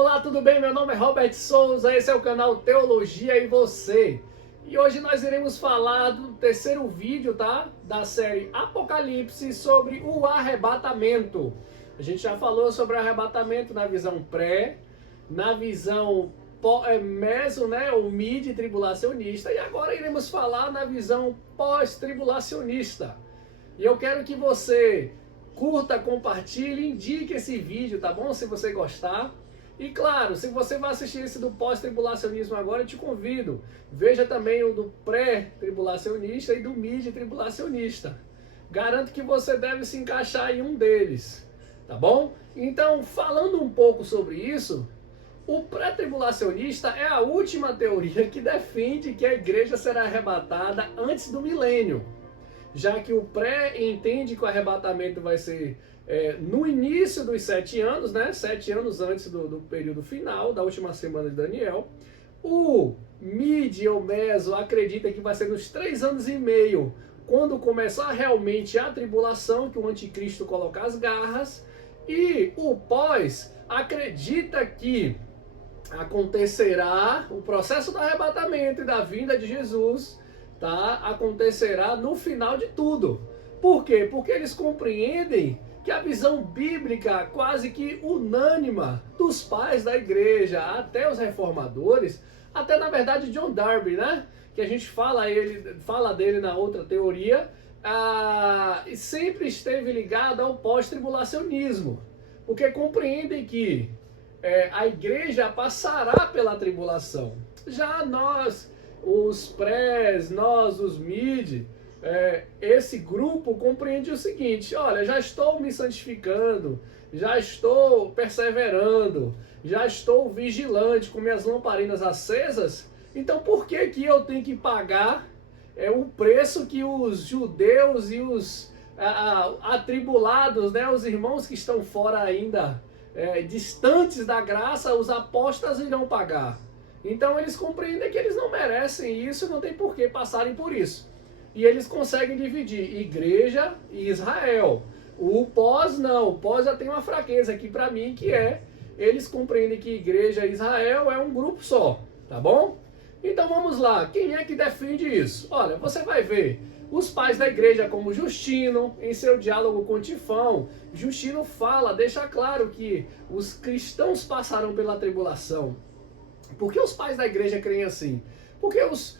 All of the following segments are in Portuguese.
Olá, tudo bem? Meu nome é Robert Souza, esse é o canal Teologia e Você. E hoje nós iremos falar do terceiro vídeo, tá? Da série Apocalipse sobre o arrebatamento. A gente já falou sobre o arrebatamento na visão pré, na visão meso, né? Ou mid-tribulacionista. E agora iremos falar na visão pós-tribulacionista. E eu quero que você curta, compartilhe, indique esse vídeo, tá bom? Se você gostar. E claro, se você vai assistir esse do pós-tribulacionismo agora, eu te convido. Veja também o do pré-tribulacionista e do mid-tribulacionista. Garanto que você deve se encaixar em um deles, tá bom? Então, falando um pouco sobre isso, o pré-tribulacionista é a última teoria que defende que a igreja será arrebatada antes do milênio. Já que o pré entende que o arrebatamento vai ser no início dos 7 anos, né? 7 anos antes do período final, da última semana de Daniel. O mid ou meso acredita que vai ser nos 3 anos e meio, quando começar realmente a tribulação, que o anticristo coloca as garras. E o pós acredita que acontecerá o processo do arrebatamento e da vinda de Jesus, tá? Acontecerá no final de tudo. Por quê? Porque eles compreendem que a visão bíblica quase que unânime dos pais da igreja, até os reformadores, até na verdade John Darby, né? Que a gente fala dele na outra teoria, sempre esteve ligado ao pós-tribulacionismo, porque compreendem que a igreja passará pela tribulação. Já nós, os prés, nós, os mid, esse grupo compreende o seguinte: olha, já estou me santificando, já estou perseverando, já estou vigilante com minhas lamparinas acesas, então por que que eu tenho que pagar o preço que os judeus e os atribulados, né, os irmãos que estão fora ainda, distantes da graça, os apóstatas irão pagar? Então eles compreendem que eles não merecem isso, não tem por que passarem por isso. E eles conseguem dividir igreja e Israel. O pós não, o pós já tem uma fraqueza aqui para mim, que eles compreendem que igreja e Israel é um grupo só, tá bom? Então vamos lá, quem é que defende isso? Olha, você vai ver os pais da igreja como Justino, em seu diálogo com Tifão. Justino deixa claro que os cristãos passarão pela tribulação. Por que os pais da igreja creem assim? Porque os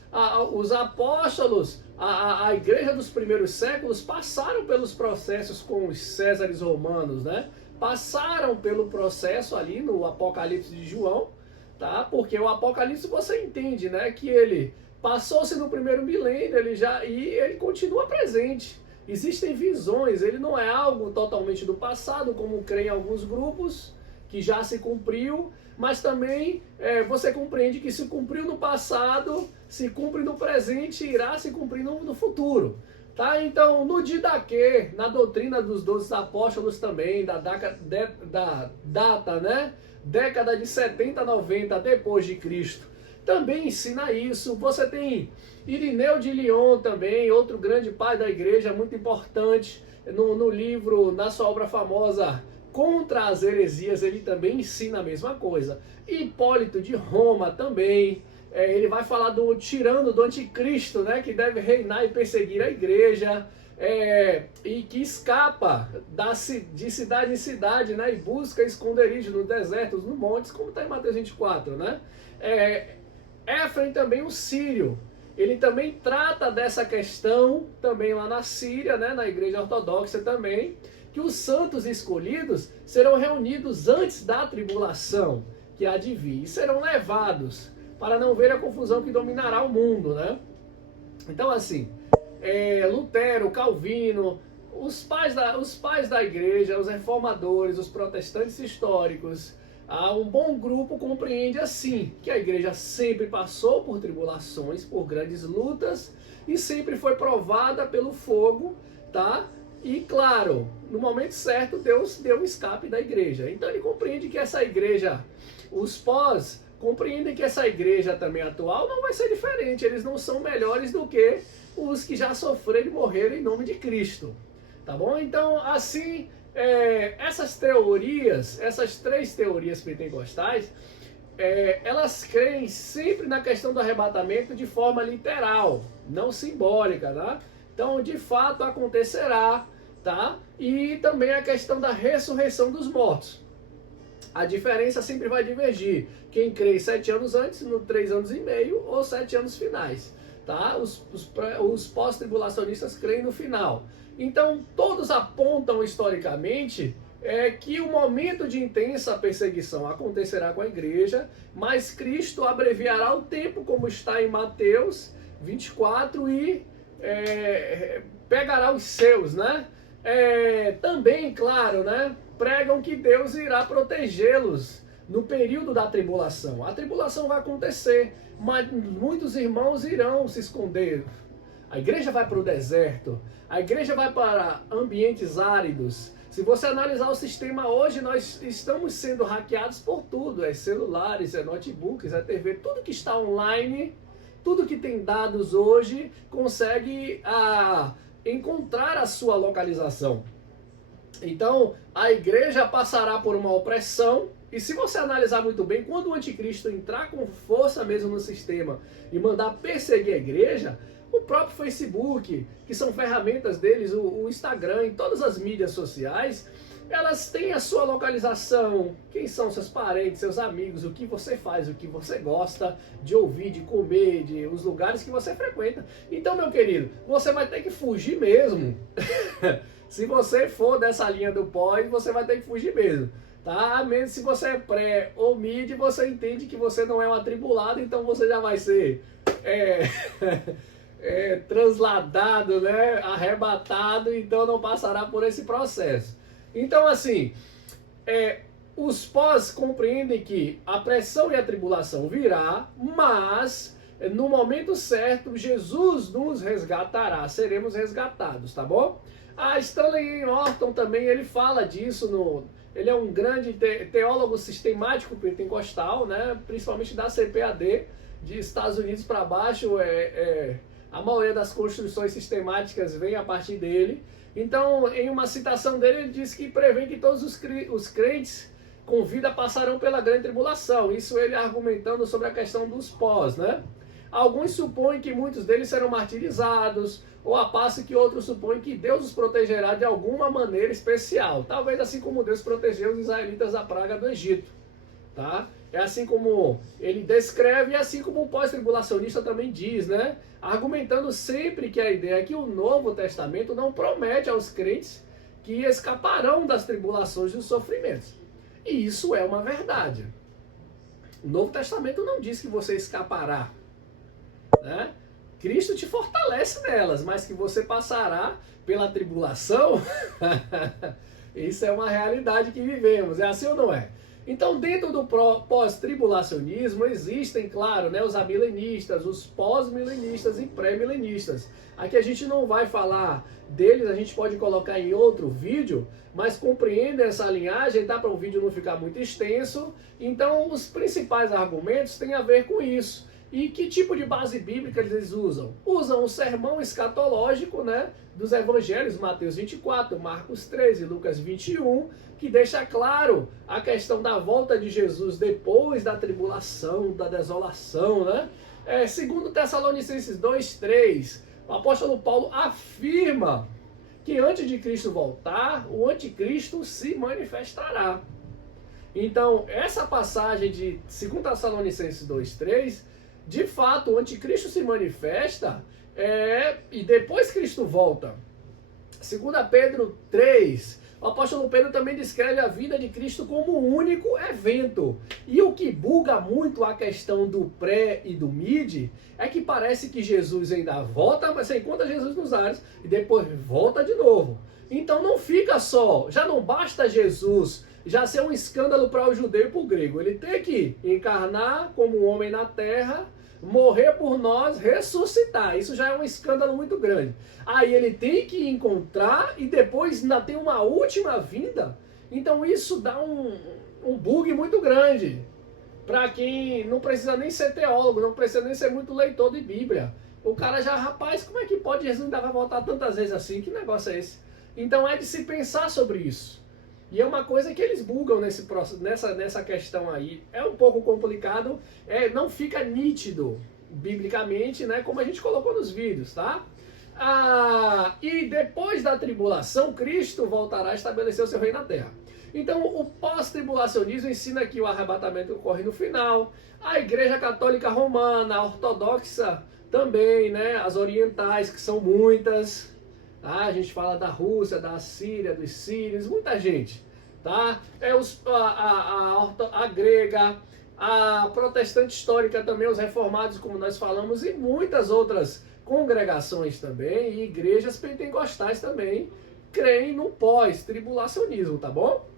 apóstolos, a igreja dos primeiros séculos passaram pelos processos com os Césares romanos, né? Passaram pelo processo ali no Apocalipse de João, tá? Porque o Apocalipse você entende, né? Que ele passou-se no primeiro milênio, ele continua presente. Existem visões, ele não é algo totalmente do passado, como creem alguns grupos, que já se cumpriu, mas também você compreende que se cumpriu no passado, se cumpre no presente e irá se cumprir no futuro. Tá? Então, no Didaquê, na doutrina dos 12 apóstolos também, da data, né? Década de 70, 90 depois de Cristo, também ensina isso. Você tem Irineu de Lyon também, outro grande pai da igreja, muito importante, no livro, na sua obra famosa Contra as Heresias, ele também ensina a mesma coisa. Hipólito de Roma também, ele vai falar do tirano, do anticristo, né, que deve reinar e perseguir a igreja, e que escapa de cidade em cidade, né, e busca esconderijo nos desertos, nos montes, como está em Mateus 24, né? Éfrem também, o sírio, ele também trata dessa questão, também lá na Síria, né, na igreja ortodoxa também, que os santos escolhidos serão reunidos antes da tribulação que há de vir, e serão levados para não ver a confusão que dominará o mundo, né? Então, assim, Lutero, Calvino, os pais da igreja, os reformadores, os protestantes históricos, um bom grupo compreende assim, que a igreja sempre passou por tribulações, por grandes lutas, e sempre foi provada pelo fogo, tá? E claro, no momento certo, Deus deu um escape da igreja. Então ele compreende que essa igreja, os pós compreendem que essa igreja também atual não vai ser diferente. Eles não são melhores do que os que já sofreram e morreram em nome de Cristo. Tá bom? Então, assim essas teorias, essas três teorias pentecostais, elas creem sempre na questão do arrebatamento de forma literal, não simbólica, tá? Então, de fato, acontecerá, tá? E também a questão da ressurreição dos mortos. A diferença sempre vai divergir. Quem crê 7 anos antes, no 3 anos e meio ou 7 anos finais, tá? Os pós-tribulacionistas creem no final. Então, todos apontam historicamente que o momento de intensa perseguição acontecerá com a igreja, mas Cristo abreviará o tempo, como está em Mateus 24, e pegará os seus, né? Também, claro, né? Pregam que Deus irá protegê-los no período da tribulação. A tribulação vai acontecer, mas muitos irmãos irão se esconder. A igreja vai para o deserto, a igreja vai para ambientes áridos. Se você analisar o sistema hoje, nós estamos sendo hackeados por tudo. É celulares, é notebooks, é TV, tudo que está online, tudo que tem dados hoje, consegue encontrar a sua localização. Então, a igreja passará por uma opressão, e se você analisar muito bem, quando o anticristo entrar com força mesmo no sistema e mandar perseguir a igreja, o próprio Facebook, que são ferramentas deles, o Instagram e todas as mídias sociais, elas têm a sua localização, quem são seus parentes, seus amigos, o que você faz, o que você gosta de ouvir, de comer, os lugares que você frequenta. Então, meu querido, você vai ter que fugir mesmo. Se você for dessa linha do pós, você vai ter que fugir mesmo. Tá? A menos se você é pré ou mid, você entende que você não é um atribulado, então você já vai ser transladado, né? Arrebatado, então não passará por esse processo. Então, assim, os pós compreendem que a pressão e a tribulação virá, mas no momento certo, Jesus nos resgatará, seremos resgatados, tá bom? A Stanley Norton também, ele fala disso, ele é um grande teólogo sistemático pentecostal, né? Principalmente da CPAD, de Estados Unidos para baixo, a maioria das construções sistemáticas vem a partir dele. Então, em uma citação dele, ele diz que prevê que todos os crentes com vida passarão pela grande tribulação. Isso ele argumentando sobre a questão dos pós, né? Alguns supõem que muitos deles serão martirizados, ou a passo que outros supõem que Deus os protegerá de alguma maneira especial. Talvez assim como Deus protegeu os israelitas da praga do Egito. Tá? É assim como ele descreve e assim como o pós-tribulacionista também diz, né? Argumentando sempre que a ideia é que o Novo Testamento não promete aos crentes que escaparão das tribulações e dos sofrimentos. E isso é uma verdade. O Novo Testamento não diz que você escapará, né? Cristo te fortalece nelas, mas que você passará pela tribulação, isso é uma realidade que vivemos, é assim ou não é? Então, dentro do pós-tribulacionismo existem, claro, né, os amilenistas, os pós-milenistas e pré-milenistas. Aqui a gente não vai falar deles, a gente pode colocar em outro vídeo, mas compreenda essa linhagem, tá? Para o vídeo não ficar muito extenso. Então, os principais argumentos têm a ver com isso. E que tipo de base bíblica eles usam? Usam o sermão escatológico, né, dos evangelhos, Mateus 24, Marcos 13, Lucas 21, que deixa claro a questão da volta de Jesus depois da tribulação, da desolação, né? Segundo Tessalonicenses 2:3, o apóstolo Paulo afirma que antes de Cristo voltar, o anticristo se manifestará. Então, essa passagem de 2 Tessalonicenses 2:3, de fato, o anticristo se manifesta e depois Cristo volta. 2 Pedro 3, o apóstolo Pedro também descreve a vida de Cristo como um único evento. E o que buga muito a questão do pré e do mid é que parece que Jesus ainda volta, mas você encontra Jesus nos ares e depois volta de novo. Então não fica só, já não basta Jesus já ser um escândalo para o judeu e para o grego. Ele tem que encarnar como um homem na terra, morrer por nós, ressuscitar. Isso já é um escândalo muito grande. Aí ele tem que encontrar e depois ainda tem uma última vinda. Então isso dá um bug muito grande para quem não precisa nem ser teólogo, não precisa nem ser muito leitor de Bíblia. O cara já, rapaz, como é que pode Jesus ainda vai voltar tantas vezes assim? Que negócio é esse? Então é de se pensar sobre isso. E é uma coisa que eles bugam nessa questão aí. É um pouco complicado, não fica nítido biblicamente, né, como a gente colocou nos vídeos, tá? E depois da tribulação, Cristo voltará a estabelecer o seu reino na terra. Então, o pós-tribulacionismo ensina que o arrebatamento ocorre no final. A Igreja Católica Romana, a Ortodoxa também, né? As orientais, que são muitas. Tá? A gente fala da Rússia, da Síria, dos sírios, muita gente. Tá? A grega, a protestante histórica também, os reformados, como nós falamos, e muitas outras congregações também, e igrejas pentecostais também, creem no pós-tribulacionismo, tá bom?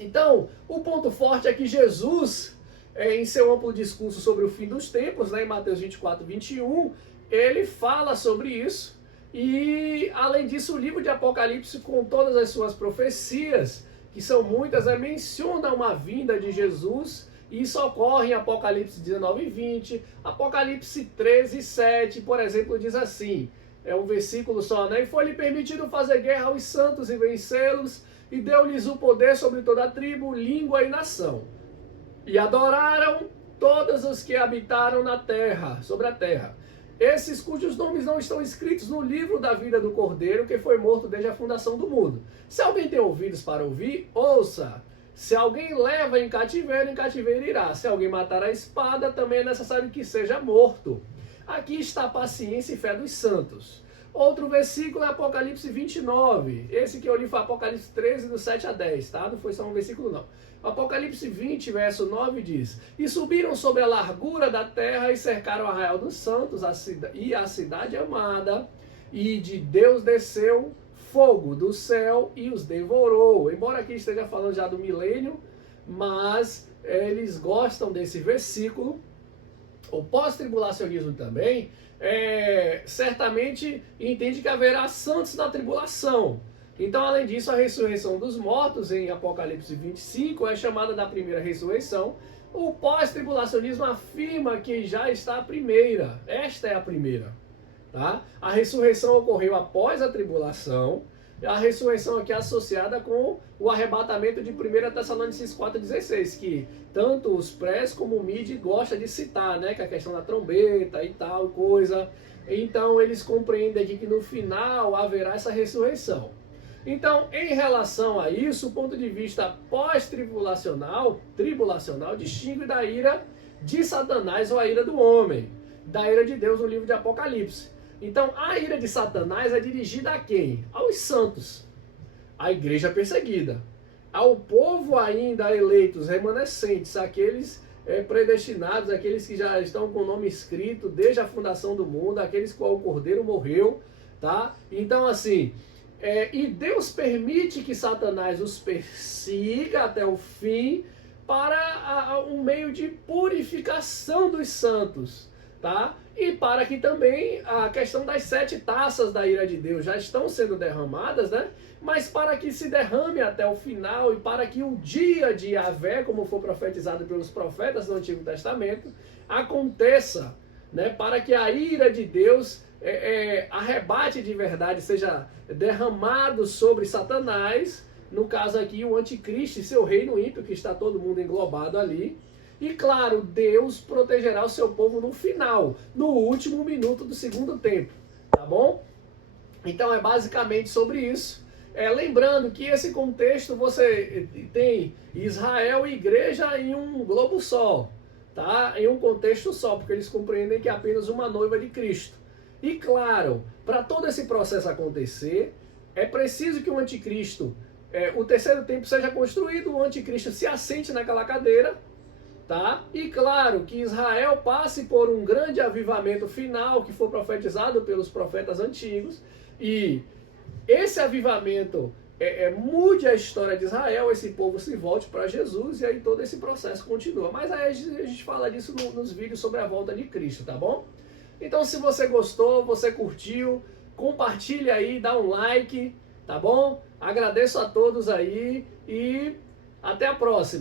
Então, o ponto forte é que Jesus, em seu amplo discurso sobre o fim dos tempos, né, em Mateus 24, 21, ele fala sobre isso. E, além disso, o livro de Apocalipse, com todas as suas profecias, que são muitas, menciona uma vinda de Jesus. E isso ocorre em Apocalipse 19 e 20. Apocalipse 13 e 7, por exemplo, diz assim, é um versículo só, né? E foi-lhe permitido fazer guerra aos santos e vencê-los, e deu-lhes o poder sobre toda a tribo, língua e nação. E adoraram todos os que habitaram na terra, sobre a terra. Esses cujos nomes não estão escritos no livro da vida do Cordeiro, que foi morto desde a fundação do mundo. Se alguém tem ouvidos para ouvir, ouça. Se alguém leva em cativeiro irá. Se alguém matar a espada, também é necessário que seja morto. Aqui está a paciência e fé dos santos. Outro versículo é Apocalipse 29. Esse que eu li foi Apocalipse 13, do 7 a 10, tá? Não foi só um versículo, não. Apocalipse 20, verso 9 diz: E subiram sobre a largura da terra e cercaram o arraial dos santos e a cidade amada, e de Deus desceu fogo do céu e os devorou. Embora aqui esteja falando já do milênio, mas eles gostam desse versículo. O pós-tribulacionismo também certamente entende que haverá santos na tribulação. Então, além disso, a ressurreição dos mortos em Apocalipse 25 é chamada da primeira ressurreição. O pós-tribulacionismo afirma que já está a primeira. Esta é a primeira. Tá? A ressurreição ocorreu após a tribulação. A ressurreição aqui é associada com o arrebatamento de 1 Tessalonicenses 4,16, que tanto os prés como o MID gosta de citar, né? Que é a questão da trombeta e tal coisa. Então eles compreendem aqui que no final haverá essa ressurreição. Então, em relação a isso, o ponto de vista pós-tribulacional, distingue da ira de Satanás ou a ira do homem, da ira de Deus no livro de Apocalipse. Então, a ira de Satanás é dirigida a quem? Aos santos, à igreja perseguida, ao povo ainda eleitos, remanescentes, aqueles predestinados, aqueles que já estão com o nome escrito desde a fundação do mundo, aqueles com o Cordeiro morreu, tá? Então, assim, e Deus permite que Satanás os persiga até o fim para um meio de purificação dos santos, tá? E para que também a questão das 7 taças da ira de Deus já estão sendo derramadas, né? Mas para que se derrame até o final e para que o dia de Yahvé, como foi profetizado pelos profetas do Antigo Testamento, aconteça, né? Para que a ira de Deus arrebate de verdade, seja derramado sobre Satanás, no caso aqui o anticristo e seu reino ímpio, que está todo mundo englobado ali. E claro, Deus protegerá o seu povo no final, no último minuto do segundo tempo, tá bom? Então é basicamente sobre isso. Lembrando que esse contexto você tem Israel e igreja em um globo só, tá? Em um contexto só, porque eles compreendem que é apenas uma noiva de Cristo. E claro, para todo esse processo acontecer, é preciso que o anticristo, o terceiro tempo seja construído, o anticristo se assente naquela cadeira, tá? E claro, que Israel passe por um grande avivamento final, que foi profetizado pelos profetas antigos, e esse avivamento mude a história de Israel, esse povo se volte para Jesus, e aí todo esse processo continua. Mas aí a gente fala disso nos vídeos sobre a volta de Cristo, tá bom? Então, se você gostou, você curtiu, compartilha aí, dá um like, tá bom? Agradeço a todos aí e até a próxima.